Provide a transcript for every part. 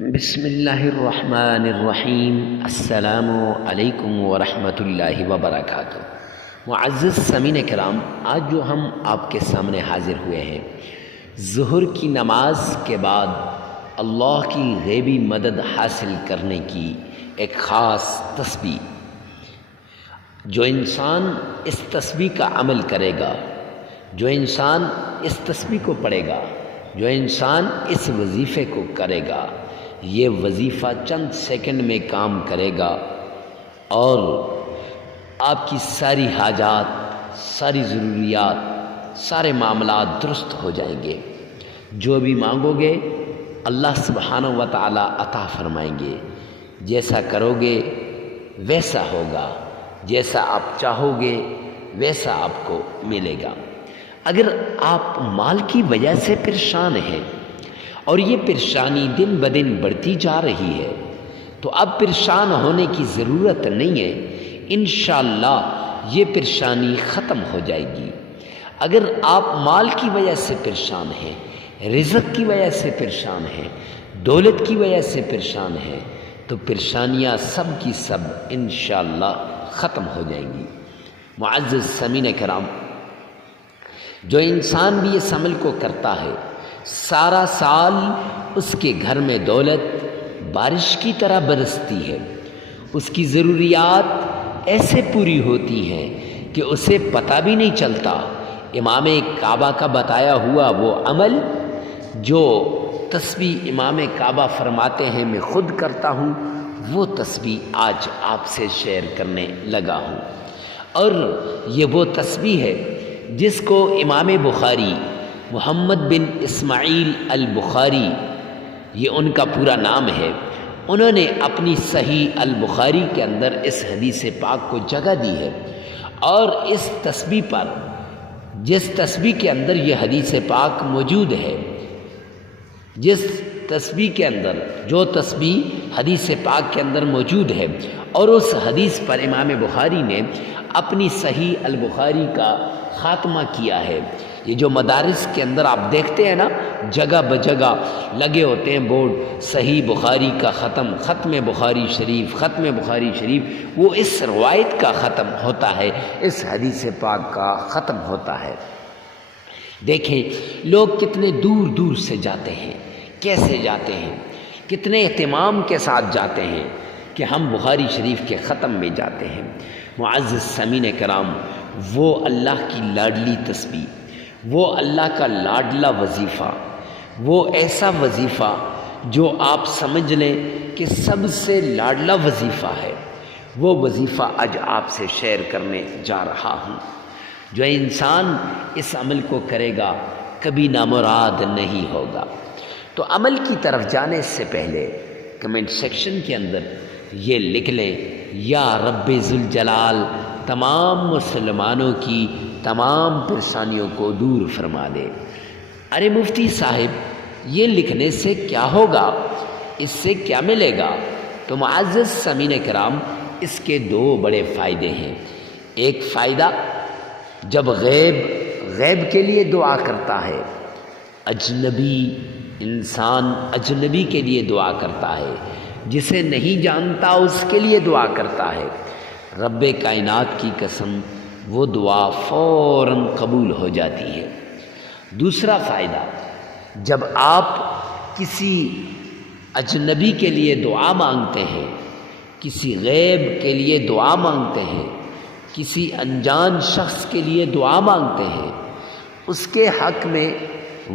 بسم اللہ الرحمن الرحیم۔ السلام علیکم ورحمۃ اللہ وبرکاتہ۔ معزز سامعین کرام، آج جو ہم آپ کے سامنے حاضر ہوئے ہیں، ظہر کی نماز کے بعد اللہ کی غیبی مدد حاصل کرنے کی ایک خاص تسبیح، جو انسان اس تسبیح کا عمل کرے گا، جو انسان اس تسبیح کو پڑھے گا، جو انسان اس وظیفے کو کرے گا، یہ وظیفہ چند سیکنڈ میں کام کرے گا اور آپ کی ساری حاجات، ساری ضروریات، سارے معاملات درست ہو جائیں گے۔ جو بھی مانگو گے اللہ سبحانہ و تعالی عطا فرمائیں گے۔ جیسا کرو گے ویسا ہوگا، جیسا آپ چاہو گے ویسا آپ کو ملے گا۔ اگر آپ مال کی وجہ سے پریشان ہیں اور یہ پریشانی دن بدن بڑھتی جا رہی ہے، تو اب پریشان ہونے کی ضرورت نہیں ہے، انشاءاللہ یہ پریشانی ختم ہو جائے گی۔ اگر آپ مال کی وجہ سے پریشان ہیں، رزق کی وجہ سے پریشان ہیں، دولت کی وجہ سے پریشان ہیں، تو پریشانیاں سب کی سب انشاءاللہ ختم ہو جائیں گی۔ معزز سامعین کرام، جو انسان بھی اس عمل کو کرتا ہے، سارا سال اس کے گھر میں دولت بارش کی طرح برستی ہے، اس کی ضروریات ایسے پوری ہوتی ہیں کہ اسے پتہ بھی نہیں چلتا۔ امام کعبہ کا بتایا ہوا وہ عمل، جو تسبیح امام کعبہ فرماتے ہیں میں خود کرتا ہوں، وہ تسبیح آج آپ سے شیئر کرنے لگا ہوں۔ اور یہ وہ تسبیح ہے جس کو امام بخاری محمد بن اسماعیل البخاری، یہ ان کا پورا نام ہے، انہوں نے اپنی صحیح البخاری کے اندر اس حدیث پاک کو جگہ دی ہے۔ اور اس تسبیح پر، جس تسبیح کے اندر یہ حدیث پاک موجود ہے، جس تسبیح کے اندر، جو تسبیح حدیث پاک کے اندر موجود ہے، اور اس حدیث پر امام بخاری نے اپنی صحیح البخاری کا خاتمہ کیا ہے۔ یہ جو مدارس کے اندر آپ دیکھتے ہیں نا، جگہ بجگہ لگے ہوتے ہیں بورڈ، صحیح بخاری کا ختم بخاری شریف، ختم بخاری شریف، وہ اس روایت کا ختم ہوتا ہے، اس حدیث پاک کا ختم ہوتا ہے۔ دیکھیں لوگ کتنے دور دور سے جاتے ہیں، کیسے جاتے ہیں، کتنے اہتمام کے ساتھ جاتے ہیں کہ ہم بخاری شریف کے ختم میں جاتے ہیں۔ معزز سامعین کرام، وہ اللہ کی لاڈلی تسبیح، وہ اللہ کا لاڈلا وظیفہ، وہ ایسا وظیفہ جو آپ سمجھ لیں کہ سب سے لاڈلا وظیفہ ہے، وہ وظیفہ آج آپ سے شیئر کرنے جا رہا ہوں۔ جو انسان اس عمل کو کرے گا کبھی نامراد نہیں ہوگا۔ تو عمل کی طرف جانے سے پہلے کمنٹ سیکشن کے اندر یہ لکھ لیں، یا رب ذوالجلال تمام مسلمانوں کی تمام پریشانیوں کو دور فرما دے۔ ارے مفتی صاحب، یہ لکھنے سے کیا ہوگا، اس سے کیا ملے گا؟ تو معزز سامعین کرام، اس کے دو بڑے فائدے ہیں۔ ایک فائدہ، جب غیب کے لیے دعا کرتا ہے، اجنبی انسان اجنبی کے لیے دعا کرتا ہے، جسے نہیں جانتا اس کے لیے دعا کرتا ہے، رب کائنات کی قسم وہ دعا فوراً قبول ہو جاتی ہے۔ دوسرا فائدہ، جب آپ کسی اجنبی کے لیے دعا مانگتے ہیں، کسی غیب کے لیے دعا مانگتے ہیں، کسی انجان شخص کے لیے دعا مانگتے ہیں، اس کے حق میں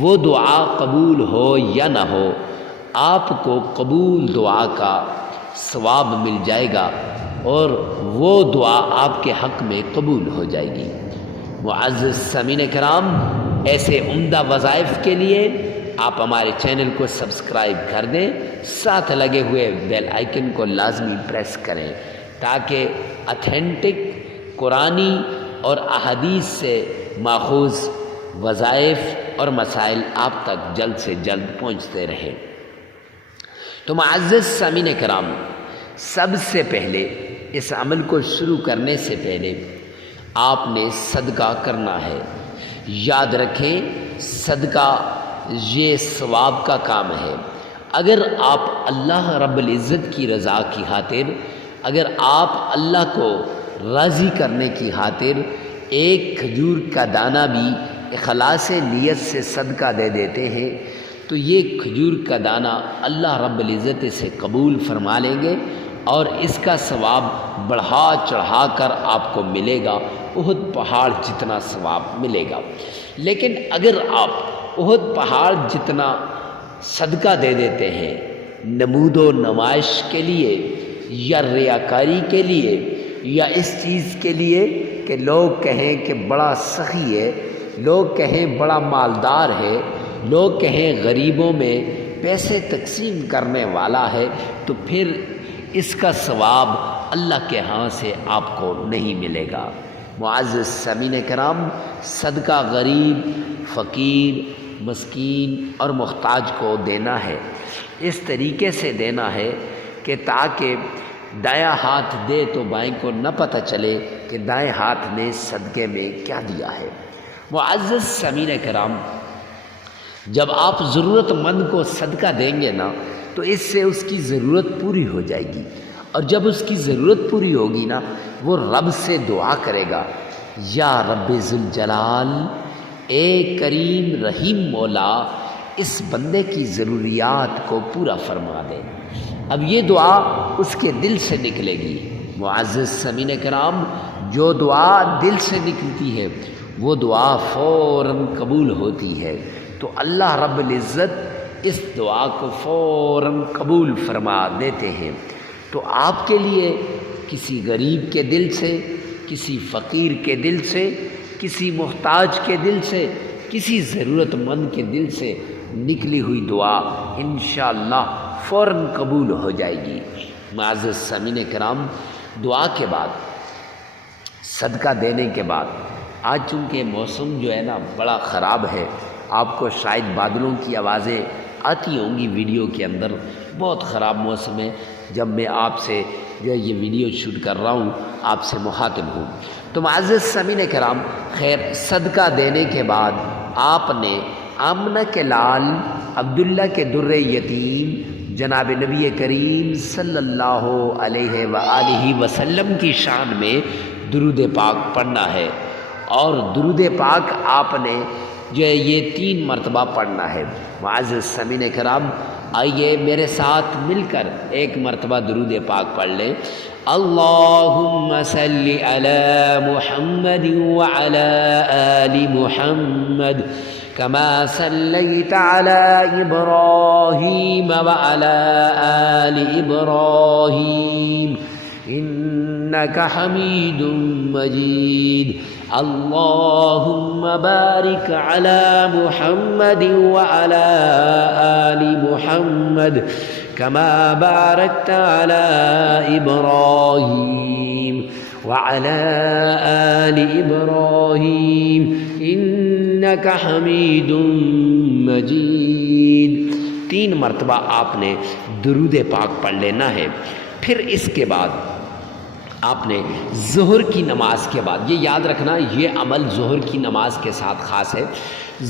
وہ دعا قبول ہو یا نہ ہو، آپ کو قبول دعا کا ثواب مل جائے گا اور وہ دعا آپ کے حق میں قبول ہو جائے گی۔ معزز سامعین کرام، ایسے عمدہ وظائف کے لیے آپ ہمارے چینل کو سبسکرائب کر دیں، ساتھ لگے ہوئے بیل آئیکن کو لازمی پریس کریں، تاکہ اتھینٹک قرآنی اور احادیث سے ماخوذ وظائف اور مسائل آپ تک جلد سے جلد پہنچتے رہیں۔ تو معزز سامعین کرام، سب سے پہلے اس عمل کو شروع کرنے سے پہلے آپ نے صدقہ کرنا ہے۔ یاد رکھیں، صدقہ یہ ثواب کا کام ہے۔ اگر آپ اللہ رب العزت کی رضا کی خاطر، اگر آپ اللہ کو راضی کرنے کی خاطر ایک کھجور کا دانہ بھی اخلاص نیت سے صدقہ دے دیتے ہیں تو یہ کھجور کا دانہ اللہ رب العزت سے قبول فرما لیں گے اور اس کا ثواب بڑھا چڑھا کر آپ کو ملے گا، احد پہاڑ جتنا ثواب ملے گا۔ لیکن اگر آپ احد پہاڑ جتنا صدقہ دے دیتے ہیں نمود و نمائش کے لیے یا ریاکاری کے لیے یا اس چیز کے لیے کہ لوگ کہیں کہ بڑا سخی ہے، لوگ کہیں بڑا مالدار ہے، لوگ کہیں غریبوں میں پیسے تقسیم کرنے والا ہے، تو پھر اس کا ثواب اللہ کے ہاں سے آپ کو نہیں ملے گا۔ معزز سامعین کرام، صدقہ غریب، فقیر، مسکین اور محتاج کو دینا ہے، اس طریقے سے دینا ہے کہ تاکہ دایاں ہاتھ دے تو بائیں کو نہ پتہ چلے کہ دائیں ہاتھ نے صدقے میں کیا دیا ہے۔ معزز سامعین کرام، جب آپ ضرورت مند کو صدقہ دیں گے نا تو اس سے اس کی ضرورت پوری ہو جائے گی، اور جب اس کی ضرورت پوری ہوگی نا وہ رب سے دعا کرے گا، یا رب ذوالجلال، اے کریم رحیم مولا، اس بندے کی ضروریات کو پورا فرما دے۔ اب یہ دعا اس کے دل سے نکلے گی۔ معزز سامعین کرام، جو دعا دل سے نکلتی ہے وہ دعا فوراً قبول ہوتی ہے، تو اللہ رب العزت اس دعا کو فوراً قبول فرما دیتے ہیں۔ تو آپ کے لیے کسی غریب کے دل سے، کسی فقیر کے دل سے، کسی محتاج کے دل سے، کسی ضرورت مند کے دل سے نکلی ہوئی دعا انشاءاللہ فوراً قبول ہو جائے گی۔ معزز سامعین کرام، دعا کے بعد، صدقہ دینے کے بعد، آج چونکہ موسم جو ہے نا بڑا خراب ہے، آپ کو شاید بادلوں کی آوازیں آتی ہوں گی ویڈیو کے اندر، بہت خراب موسم ہے جب میں آپ سے جو یہ ویڈیو شوٹ کر رہا ہوں، آپ سے مخاطب ہوں۔ تو معزز سامعین کرام، خیر صدقہ دینے کے بعد آپ نے آمنہ کے لال عبداللہ کے در یتیم جناب نبی کریم صلی اللہ علیہ وآلہ وسلم کی شان میں درود پاک پڑھنا ہے، اور درود پاک آپ نے جو ہے یہ 3 مرتبہ پڑھنا ہے۔ معزز سامعین کرام، آئیے میرے ساتھ مل کر ایک مرتبہ درود پاک پڑھ لیں۔ اللہم صلی علی محمد وعلی آل محمد کما صلیت علی ابراہیم وعلی آل ابراہیم انک حمید مجید۔ اللہم بارک علی محمد وعلی آل محمد کما بارکت علی ابراہیم وعلی آل ابراہیم انک حمید مجید۔ 3 مرتبہ آپ نے درود پاک پڑھ لینا ہے۔ پھر اس کے بعد آپ نے ظہر کی نماز کے بعد، یہ یاد رکھنا یہ عمل ظہر کی نماز کے ساتھ خاص ہے،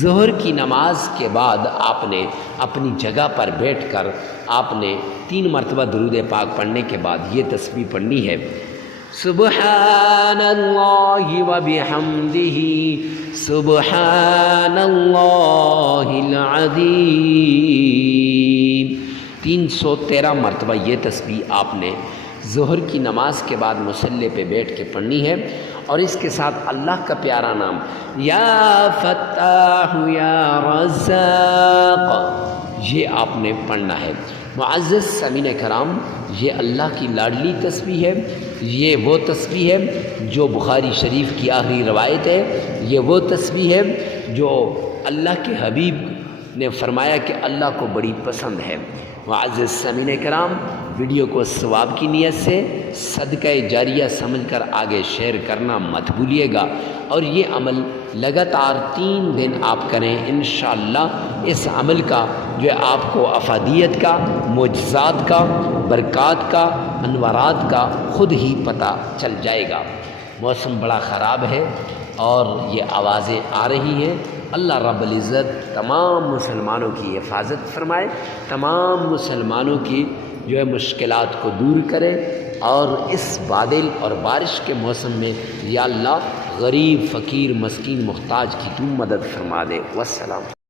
ظہر کی نماز کے بعد آپ نے اپنی جگہ پر بیٹھ کر آپ نے 3 مرتبہ درود پاک پڑھنے کے بعد یہ تسبیح پڑھنی ہے۔ سبحان اللہ وبحمدہ سبحان اللہ العظیم۔ 313 مرتبہ یہ تسبیح آپ نے ظہر کی نماز کے بعد مصلی پہ بیٹھ کے پڑھنی ہے، اور اس کے ساتھ اللہ کا پیارا نام یا فتاح یا رزاق یہ آپ نے پڑھنا ہے۔ معزز سامعین کرام، یہ اللہ کی لاڈلی تسبیح ہے، یہ وہ تسبیح ہے جو بخاری شریف کی آخری روایت ہے، یہ وہ تسبیح ہے جو اللہ کے حبیب نے فرمایا کہ اللہ کو بڑی پسند ہے۔ معزز سامعین کرام، ویڈیو کو ثواب کی نیت سے صدقہ جاریہ سمجھ کر آگے شیئر کرنا مت بھولیے گا، اور یہ عمل لگاتار 3 دن آپ کریں، انشاءاللہ اس عمل کا جو ہے آپ کو افادیت کا، معجزات کا، برکات کا، انوارات کا خود ہی پتہ چل جائے گا۔ موسم بڑا خراب ہے اور یہ آوازیں آ رہی ہیں، اللہ رب العزت تمام مسلمانوں کی حفاظت فرمائے، تمام مسلمانوں کی جو ہے مشکلات کو دور کرے، اور اس بادل اور بارش کے موسم میں یا اللہ غریب فقیر مسکین محتاج کی تو مدد فرما دے۔ والسلام۔